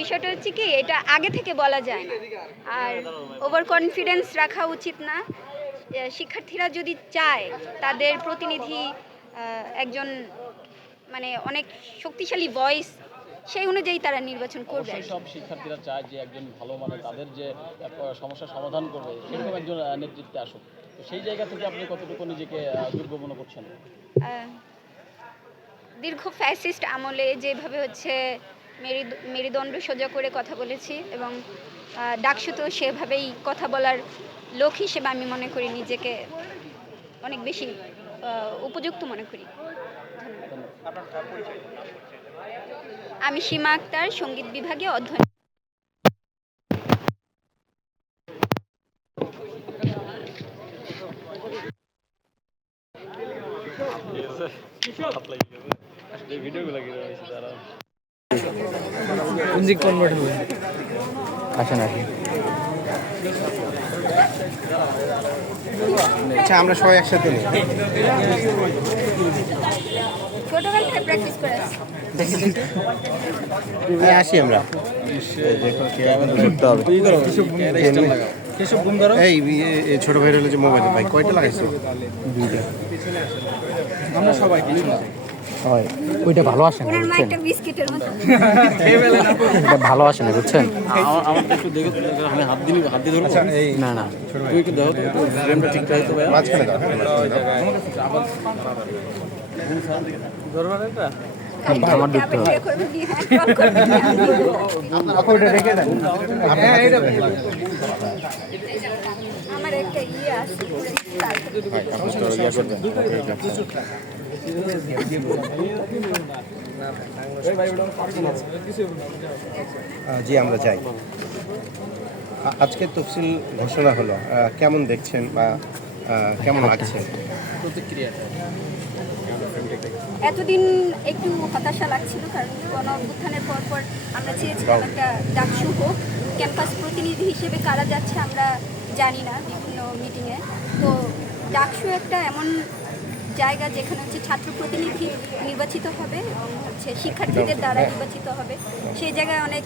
বিষয়টা হচ্ছে কি, এটা আগে থেকে বলা যায় না, আর ওভার কনফিডেন্স রাখা উচিত না। শিক্ষার্থীরা যদি চায় তাদের প্রতিনিধি একজন মানে অনেক শক্তিশালী ভয়েস, সেই অনুযায়ী তারা নির্বাচন করবে। অবশ্যই সব শিক্ষার্থীরা চায় যে একজন ভালো মানে তাদের যে সমস্যার সমাধান করবে সেরকম একজন নেতৃত্বে আসুক। তো সেই জায়গা থেকে আপনি কতটুকু নিজেকে যোগ্য মনে করছেন? দীর্ঘ ফ্যাসিস্ট আমলে যেভাবে হচ্ছে মেরুদণ্ড সোজা করে কথা বলেছি, এবং ডাকসুতেও সেভাবেই কথা বলার লোক হিসেবে আমি মনে করি নিজেকে অনেক বেশি উপযুক্ত মনে করি। আমি সীমা আক্তার, সঙ্গীত বিভাগে অধ্যয়ন। আচ্ছা, আমরা সবাই একসাথে নেই। ছোটবেলা থেকে প্র্যাকটিস করে আসছি। আসি আমরা। এই ছোট ভাই হলো যে মোবাইল ভাই কয়টা লাগাইছো? দুইটা। আমরা সবাই হয় ওইটা ভালো আসে না, ওনার মা বুঝছেন? একটা বিস্কিটের মতো। এটা ভালো আসে না, বুঝছেন? আমার একটু দেখে, আমি হাত দিয়ে ধরবো। না না, তুই একটু দেখো তো ফ্রেমটা ঠিকঠাক তো ভাই। মাঝখানে দাও। আমার দেখতে হবে। বিয়ে করবে, বিয়ে করবে, আমার একটা আছে জি, আমরা যাই। আজকে তফসিল ঘোষণা হলো, কেমন দেখছেন বা কেমন লাগছে? এতদিন একটু হতাশা লাগছিল, কারণ গণ অভ্যুত্থানের পর আমরা চেয়েছিলাম একটা ডাকসু হোক। ক্যাম্পাস প্রতিনিধি হিসেবে কারা যাচ্ছে আমরা জানি না বিভিন্ন মিটিংয়ে। তো ডাকসু একটা এমন জায়গা যেখানে হচ্ছে ছাত্র প্রতিনিধি নির্বাচিত হবে এবং হচ্ছে শিক্ষার্থীদের দ্বারা নির্বাচিত হবে, সেই জায়গায় অনেক